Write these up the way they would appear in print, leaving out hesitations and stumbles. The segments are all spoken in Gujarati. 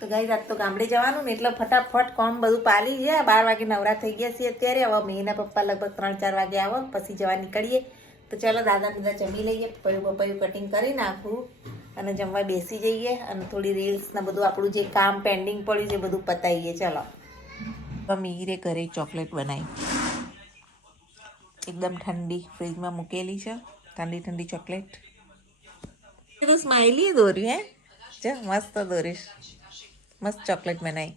તો ગાઈસ આજ તો ગામડે જવાનું ને એટલે ફટાફટ કામ બધું પાલી છે. 12 વાગે નવરા થઈ ગયા છીએ અત્યારે. હવે મમ્મીના પપ્પા લગભગ 3-4 વાગે આવે પછી જવા નીકળીએ. તો ચલો દાદા બધા જમી લઈએ, પપૈયું કટિંગ કરી નાખું અને જમવા બેસી જઈએ અને થોડી રીલ્સ ને બધું આપણું જે કામ પેન્ડિંગ પડ્યું છે બધું પતાવીએ. ચલો મીરે ઘરે ચોકલેટ બનાવી, એકદમ ઠંડી ફ્રીજમાં મૂકેલી છે. ઠંડી ચોકલેટ તો સ્માઇલી દોર્યું હે મસ્ત દોરીશ. મસ્ત ચોકલેટ બનાવી.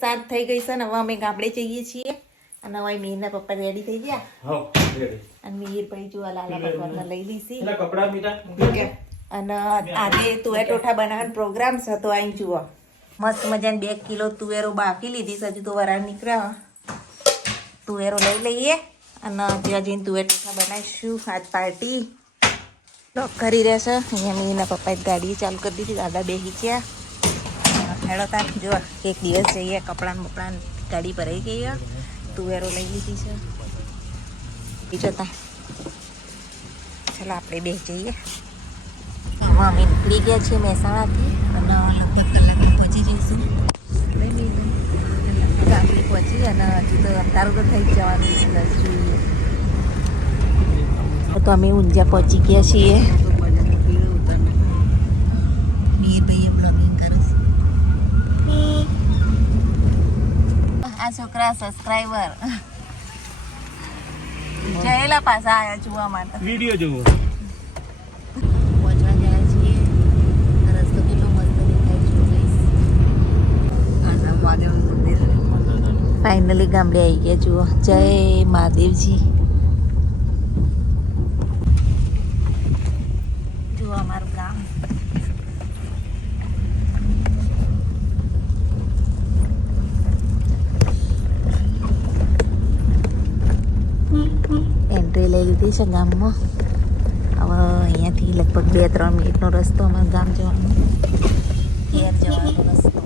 સાત થઈ ગઈ છે ને હવે અમે ગામડે જઈએ છીએ અને હવે મીરના પપ્પા રેડી થઈ ગયા અને મીર ભાઈ જો લાલા ભગવાનને લઈ લીધી અને આજે તુવેર ટોઠા બનાવવાનો પ્રોગ્રામ છે. તો અહીં જુઓ મસ્ત મજાની 2 કિલો તુવેરો બાફી લીધી છે. હજુ તો વરાળ નીકળ્યા. તુવેરો લઈ લઈએ અને ત્યાં જઈને તુવેર ટોઠા બનાવીશું. આજ પાર્ટી લોક કરી રહેશે. અહીંયા મીરના પપ્પાએ ગાડી ચાલુ કરી દીધી. દાદા બેસી ગયા. હેડો તાર જો એક દિવસ જઈએ, કપડાં બપડાં ગાડી ભરાઈ ગઈ. તુવેરો લઈ લીધી છે બીજો તા. ચાલો આપણે બે જઈએ. અમે નીકળી ગયા છીએ મહેસાણાથી અને લગભગ કલાકમાં પહોંચી જઈશું. ગામડી પહોંચી અને હજુ તો અંધારું તો થઈ જ જવાનું છે. તો અમે ઊંઝા પહોંચી ગયા છીએ. મીરભાઈએ બ્લોગિંગ કરે છે. આ છોકરા સબસ્ક્રાઈબર જયેલા પાછા આવ્યા જોવા માટે વિડિયો જોવો. પહોંચવા ગયા છીએ. રસ્તો કેટલો મસ્ત દેખાય છે. મહાદેવ મંદિર ફાઇનલી ગામડે આવી ગયા. જુઓ જય મહાદેવજી. જુઓ અમારું ગામ. એન્ટ્રી લઈ લીધી છે ગામમાં. હવે અહીંયાથી લગભગ 2-3 મિનિટનો રસ્તો અમારું ગામ જવાનો, ઘેર જવાનો રસ્તો.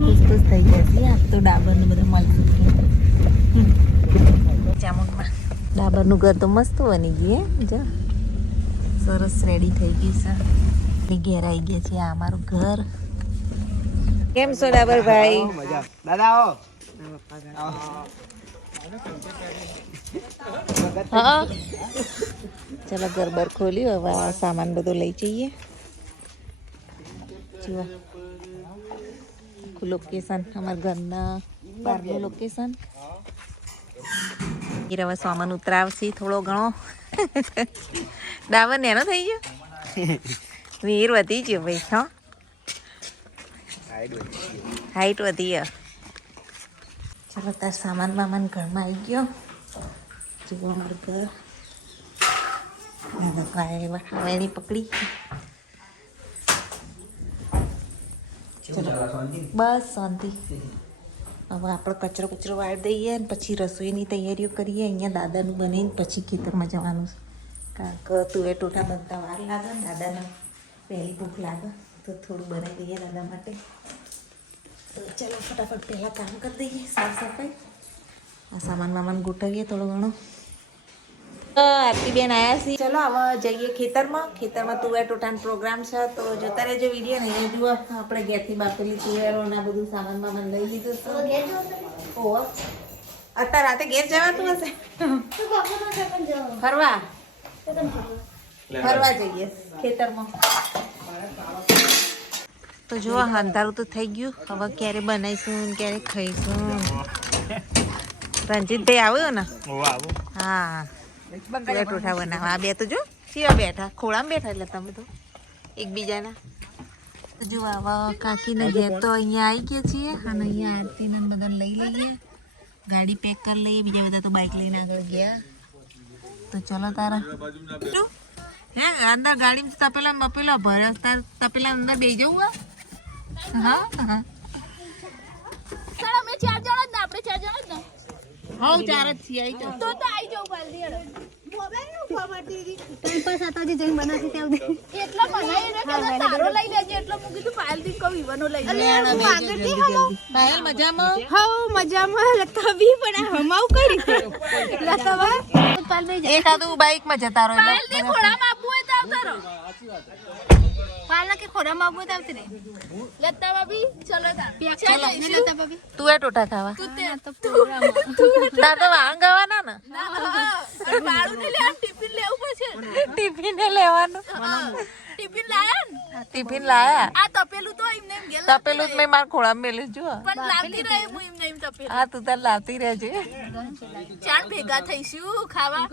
ખુશ થઈ જશે. આ તો ડાબરનું બધું મળશે. ચામુંડમાં ડાબરનું ઘર તો મસ્ત બની ગયું. જો સરસ રેડી થઈ ગયું છે. ઘેર આવી ગયા છે. આ અમારું ઘર. કેમ છો ડાબર ભાઈ? દાદા આવો. હા ચાલો ઘર બર ખોલ્યું. હવે આ સામાન બધો લઈ જઈએ. જુઓ લોકેશન અમારા ઘરના બહારનું લોકેશન. હવે સામાન ઉતરાવશે થોડો ઘણો. ડાબર નેનો થઈ ગયો. વીર વધી ગયો ભાઈ. હા હાઈટ વધી ગયો. ચાલો તાર સામાન બામાન ઘરમાં આવી ગયો. જુઓ અમારું ઘર. હવેલી પકડી. બસ શાંતિ. હવે આપણે કચરો વાળી દઈએ ને પછી રસોઈની તૈયારીઓ કરીએ. અહીંયા દાદાનું બનાવીને પછી ખેતરમાં જવાનું છે. કારણ કે તુવેર ટોઠા બનતા વાર લાગે ને દાદાને પહેલી ભૂખ લાગે તો થોડું બનાવી દઈએ દાદા માટે. તો ચાલો ફટાફટ પહેલાં કામ કરી દઈએ. સાફ સફાઈ આ સામાન વામાન ગોઠવીએ થોડો ઘણો. આરતીબેન આવ્યા છીએ. ચલો હવે જઈએ ખેતરમાં. ખેતરમાં તુવેર ટોટાનો પ્રોગ્રામ છે. તો જોતા રહેજો વિડીયો ને. જુઓ આપણે ઘેરથી બાફેલી તુવેરો ના બધું સામાન બામાન લઈ લીધું છે. ઓહો અત્યારે રાતે ઘેર જવાતું હશે ફરવા જઈએ ખેતરમાં. તો જો અંધારું તો થઈ ગયું. હવે ક્યારે બનાવીશું ક્યારે ખાઈશું. રંજીતભાઈ આવ્યો ને? હા તુવેર ટોઠા બનાવવા. આ બે તો જો કેવા બેઠા, ખોળામાં બેઠા. એટલે તમે તો એકબીજાના. જો આવા કાકીને ઘેર તો અહીંયા આવી ગયા છીએ અને અહીંયા આરતીને બધાને લઈ લઈએ. ગાડી પેક કરી લઈએ. બીજા બધા તો બાઇક લઈને આગળ ગયા. તો ચલો તારા હે અંદર ગાડીમાં તપેલા મપેલા ભર્યો. તાર તપેલા અંદર બેસી જવું. હા હા અમે 4 જણા જ ને. આપણે 4 જણા જ ને. હા 4 જ છીએ. આવી જાઓ તો આવી જાવ જલ્દી. મોબાઈલ નું ફોર્મેટી ટાઈમ પાસ હતા જે જઈને બનાવતી ત્યાં એટલા બનાવી રે કે તારો લઈ લેજે. એટલો મૂકી તું પાયલ થી કહું ઈવાનો લઈ લે. અરે હું આગળથી હમો પાયલ મજામાં? હા મજામાં. લતા બી પણ હમાવ કરી છે. લતા બા પાયલ ભાઈ એકાદું બાઈક માં જતા રહો. પાયલ થી ખોળામાં આપવું હોય તો આવતા રહો. પાલા કે ખોરામાં આપો તો આવતી રે લતા ભાભી ચલો તા ચલો લતા ભાભી તું એ ટોટા ખાવા તું તે તો પ્રોગ્રામ તાર તો વાંગ ગાવાના ને અરે બાળુ ને લે ટિફિન લેવું પડશે ટિફિન લેવાનું ટિફિન લાયા ને ટિફિન લાયા આ તપેલું તો એમને એમ ગેલ તપેલું જ મેં માર ખોળા મેલ્યું જો પણ લાવતી રહે હું એમને એમ તપેલું હા તું તાર લાવતી રહેજે ચાર ભેગા થઈશું ખાવા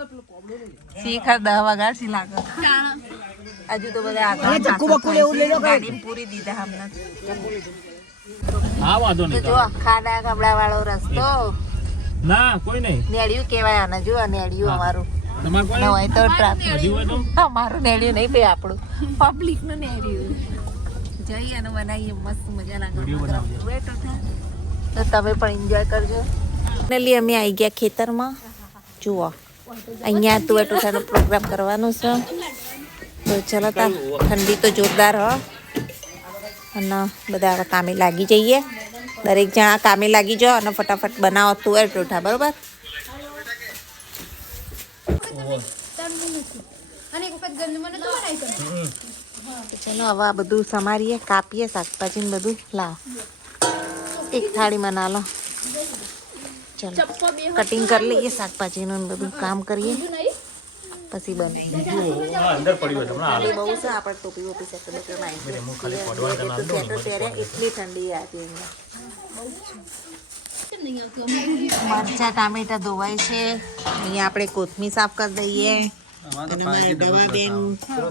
શીખર 10 વાગ્યા સી લાગે હજુ તો બધા આગળ ગાડી પૂરી દીધા હમણાં હા વાંધો તો નહીં જો ખાડા કપડા વાળો રસ્તો ના કોઈ નહીં નેડિયું કહેવાય આને જો નેડિયું અમારું તમારે કોઈ ન હોય તો ટ્રાફિક હજી હોય તો અમારું નેડિયું નહીં ભાઈ આપણું પબ્લિક નું નેડિયું જઈએ અને બનાવીએ મસ્ત મજા લાગે તો તમે પણ એન્જોય કરજો ફાઇનલી અમે આવી ગયા ખેતરમાં જુઓ અહીંયા તુવેર ટોઠાનો પ્રોગ્રામ કરવાનો છે તો ચલો તા ઠંડી તો જોરદાર હો અને બધા હવે કામે લાગી જઈએ દરેક જણા કામે લાગી જાઓ અને ફટાફટ બનાવો તુવેર ટોઠા બરોબર અને એક વખત ગંદ મને તો બનાવી દો તો ચલો હવે આ બધું સમારીએ કાપીએ શાકભાજી ને બધું લાવ એક થાળીમાં ના લો ચલો ચપ્પો બે કટિંગ કરી લઈએ શાકભાજીનું ને બધું કામ કરીએ પછી બને અંદર પડ્યું હોય હમણાં ઠંડી બહુ છે આપણે ટોપી વોપી સેટ કરી એટલી ઠંડી આજે મરચા ટામેટા ધોવાય છે અહીંયા આપણે કોથમીર સાફ કરી દઈએ અને મારે દવા બેન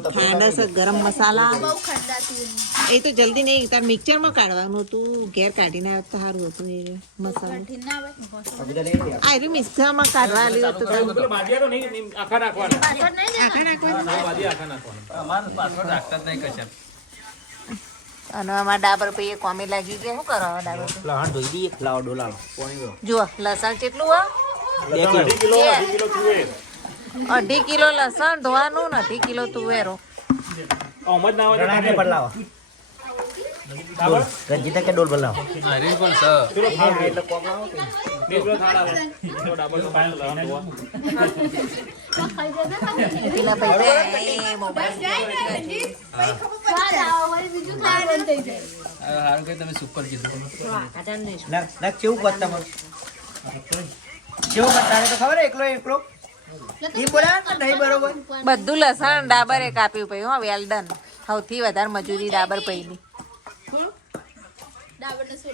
ખાંડસ ગરમ મસાલા બહુ ખંડાતી એ તો જલ્દી નહીં તાર મિક્સરમાં કાઢવાનું હતું ઘેર કાઢીને આવ્યો તો સારું હતું એ મસાલો ના આવે આ એ મિક્સરમાં કાઢવા આવ્યું હતું તો પેલો બાદિયા તો નહીં આખા નાખવાના પાછળ નહીં આખા નાખવાનું ના બાદિયા આખા નાખવાના અમારે પાછળ રાખતા જ નહીં કશા અને અમારા ડાબર ભાઈ કોમે લાગી ગયા શું કરો ડાબર ભાઈ? લાણ ધોઈ દઈએ લાવો ડોલાનો પાણી દો જુઓ લસણ કેટલું હોય 2 કિલો 2 કિલો તુવેર 2.5 કિલો લસણ ધોવાનું ને 2.5 કિલો તુવેરો ઓમ જ ના આવે તો બદલાવો રંજીતા કે ડોલ બલાવો પેલો થાળ એટલે કોમ લાવો કે પેલો થાળ આવે પેલો ડાબર તો પાણી લાવવાનો ધોવા પેલા પૈસા એ મોબાઈલ સ્વાદ આવો વળી બીજું ખાવાનું થઈ જાય ના કેવું કરતા મને કેવું કરતા તો ખબર એકલો એકલો એ બોલ્યા કે નહીં બરોબર બધું લસણ ડાબરે કાપ્યું ભાઈ હો વેલ ડન સૌથી વધારે મજૂરી ડાબર પૈની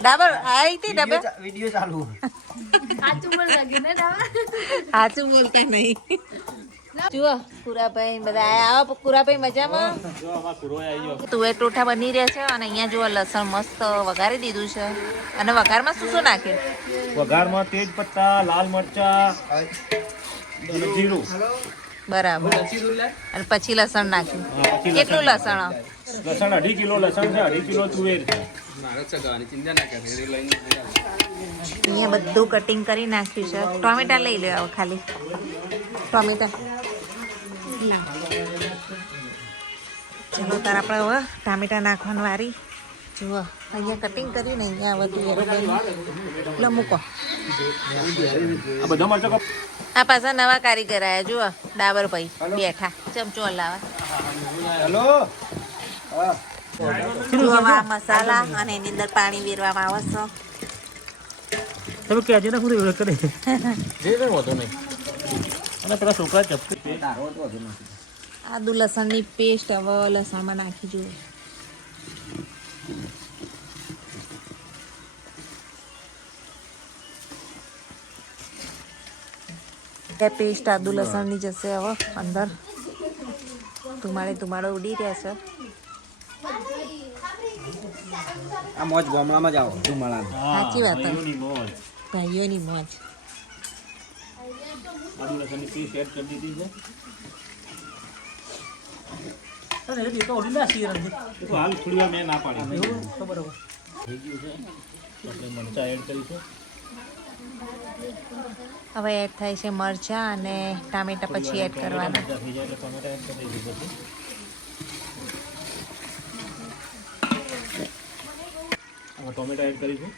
ડાબર આવી હતી ડાબર વિડિયો ચાલુ સાચું પણ લાગે ને દાવા સાચું બોલતા નહીં જુઓ કુરાભાઈ ને બધા આયા આવો કુરાભાઈ મજામાં જો અમાર પૂરો આવી ગયો તુવેર ટોઠા બની રહ્યા છે અને અહીંયા જુઓ લસણ મસ્ત વઘારી દીધું છે અને વઘારમાં શું શું નાખ્યું વઘારમાં તેજ પત્તા લાલ મરચા જીરું બરાબર અને પછી લસણ નાખ્યું પછી કેટલું લસણ લસણ 2.5 કિલો લસણ છે 2.5 કિલો તુવેર છે અહીંયા બધું કટિંગ કરી નાખ્યું છે ટોમેટા લઈ લો ખાલી ટોમેટા ચલો તાર આપણે હવે ટામેટા નાખવાની વારી જુઓ અહીંયા કટિંગ કરીને અહીંયા હવે તુવેરો બની એટલે મૂકો આ બધા મરચા આ પાછા નવા કારીગર આયા જુઓ ડાબર ભાઈ બેઠા ચમચો હલાવા હેલો જુઓ આ મસાલા અને એની અંદર પાણી વેરવામાં આવે છે તમે કહેજો ને પૂરી ઓળખ કરે જે કઈ વાંધો નહીં અને પેલા છોકરા ચપટી આદુ લસણની પેસ્ટ હવે લસણમાં નાખી જુઓ પેસ્ટ આદુ લસણની જશે હવે અંદર ધુમાડે ઉડી રહ્યા છે આ મોજ ગામડામાં જાઓ ધુમાળા સાચી વાત ભાઈઓની મોજ ભાઈઓની મોજ આદુ લસણની પેસ્ટ એડ કરી દીધી છે તો હાલ થોડી વાર મેં ના પાડી થઈ ગયું છે આપણે મરચા એડ કરીશું હવે એડ થાય છે મરચાં અને ટામેટા પછી એડ કરવાના મરચાં થઈ જાય એટલે ટમેટા એડ કરી દઈશું પછી હવે ટોમેટા એડ કરીશું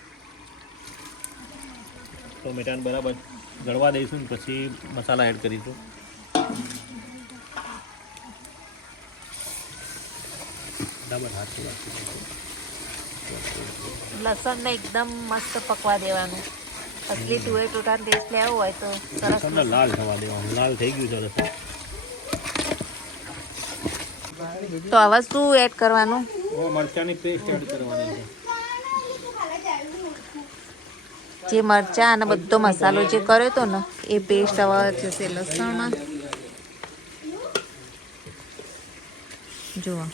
ટોમેટાને બરાબર ગળવા દઈશું ને પછી મસાલા એડ કરીશું બરાબર હાથથી રાખી લસણને એકદમ મસ્ત પકવા દેવાનું. અસલી તુવેર ટોટાનો ટેસ્ટ લેવો હોય તો સરસ. લસણને લાલ થવા દેવાનું. લાલ થઈ ગયું છે લસણ. તો હવે શું એડ કરવાનું? મરચાની પેસ્ટ એડ કરવાની છે. જે મરચાં અને બધો મસાલો જે કર્યો હતો ને એ પેસ્ટ હવે જશે લસણમાં. જુઓ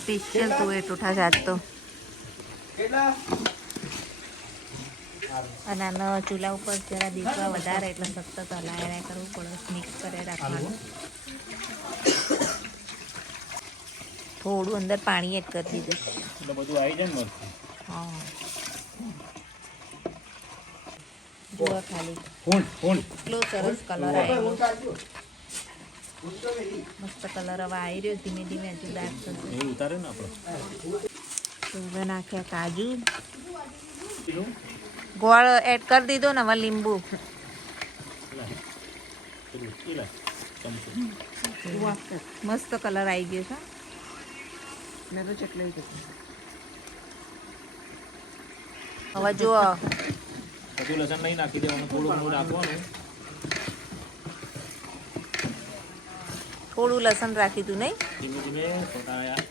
સ્પેશિયલ તુવેર ટોઠા જાત તો. અને આનો ચૂલા ઉપર જરા દીવા વધારે એટલે સતત હલાયા કરવું પડે. મિક્સ કરી રાખવાનું. થોડું અંદર પાણી એડ કરી દીધું. એટલે બધું આવી જાય ને મરચું. હા જુઓ ખાલી એટલો સરસ કલર આવ્યો. મસ્ત કલર હવે આવી રહ્યો. ધીમે ધીમે હજુ ડાર્ક થશે. એ ઉતારે ને આપણે. તો હવે નાખ્યા કાજુ. ગોળ એડ કરી દીધો ને હવે લીંબુ. મસ્ત કલર આવી ગયો છે. હવે જુઓ બધું લસણ નહીં નાખી દેવાનું. થોડું ઘણું રાખવાનું. થોડું લસણ રાખી તું નહીં. ધીમે ધીમે પકાયા.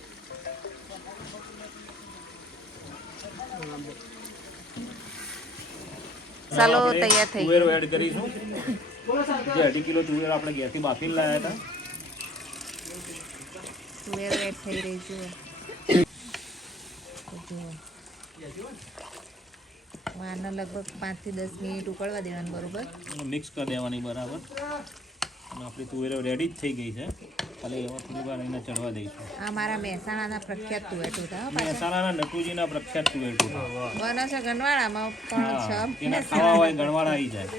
ચાલો આપણે તૈયાર થઈ તુવેરો ગયું. એડ કરીશું. જે 2.5 કિલો તુવેરો આપણે ગેસથી બાફીને લાવ્યા હતા. તુવેર એડ થઈ રહી છે. આને લગભગ 5 થી 10 મિનિટ ઉકળવા દેવાનું. બરોબર મિક્સ કરી દેવાની બરાબર. અને આપણી તુવેરો રેડી જ થઈ ગઈ છે. ખાલી એમાં થોડી વાર એને ચડવા દઈશું. આ મારા મહેસાણાના પ્રખ્યાત તુવેર ટોઠા હો પાછા. મહેસાણાના નટુજીના પ્રખ્યાત તુવેર ટોઠા. બને છે ગણવાડામાં પણ છે. એના ખાવા હોય ગણવાડા આવી જાય.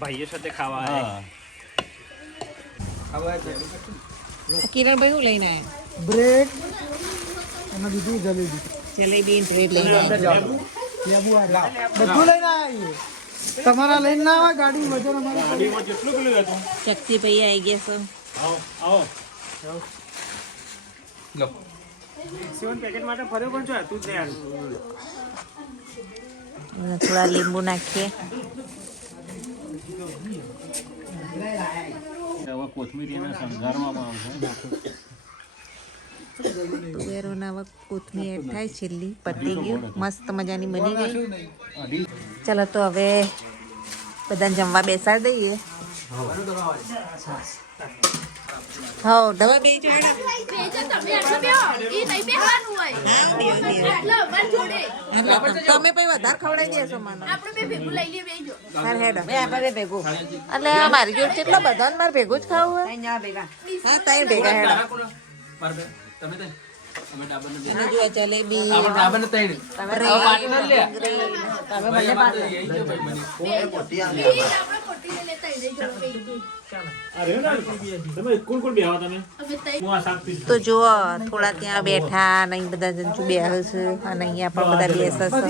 ભાઈઓ સાથે ખાવા હા. કિરણભાઈ શું લઈને આવ્યા? બ્રેડ અને બીજું જલેબી જલેબી બ્રેડ લઈને આવ્યા. બધું લઈને આવ્યા. તમારા લઈને ના આવે ગાડી વજન અમારે ગાડીમાં કેટલું કિલો હતું? શક્તિભાઈ આવી ગયા છે. આવો આવો. અને થોડા લીંબુ નાખીએ. હવે કોથમીર એને શણગારવામાં આવશે. તુવેરોના હવે કોથમીર એડ થાય. છેલ્લી પતી ગયું. મસ્ત મજાની બની ગઈ. અઢી. ચાલો તો હવે બધાને જમવા બેસાડી દઈએ. હા દવા બે જો તમે આટલો બેહો. ઈ નહીં બેહવાનું હોય. એટલે અમાર જોડે. તમે પછી વધારે ખવડાવી દેશો મને. આપણે બે ભેગું લઈ લઈએ બેહજો. હાર હેડો. એટલે મારી જોડે કેટલા બધા મારે ભેગું જ ખાવું હોય. હા તઈ ભેગા હેડો. અને જો આ જલેબી ઈ આપણે ખોટી ને લેતા આવી જજો બેહજો. અરે ના તમે કોણ કોણ બેહવા તમે? અમે તઈ હું આ શાક પીશ. તો જુઓ થોડા ત્યાં બેઠા અને અહીં બધા જંતુ બેસે છે અને અહીંયા પણ બધા બેસે છે.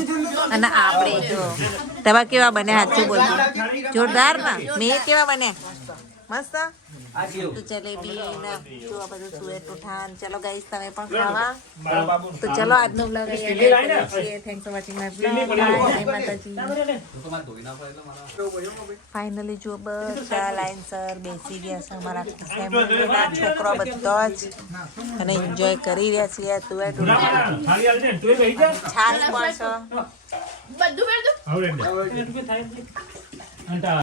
અને આપણે જો તમે કેવા બને સાચું બોલજો. જોરદાર ને મેં કેવા બને મસ્ત. તો જલેબી ને જો આ બધું તુવેર ટોઠા. ચલો ગાઈસ તમે પણ ખાવા. તો ચલો આજનો વ્લોગ અહીંયા thanks for watching my vlog. જય માતાજી. ફાઇનલી જો બધા લાઈનસર બેસી ગયા છે. અમારા ફેમિલીના છોકરો બધો જ અને એન્જોય કરી રહ્યા છીએ. તુવેર ટોઠા થાળી આલજે ને તું બેહી જા. છાશ પણ છે. બધું બેઠું હવે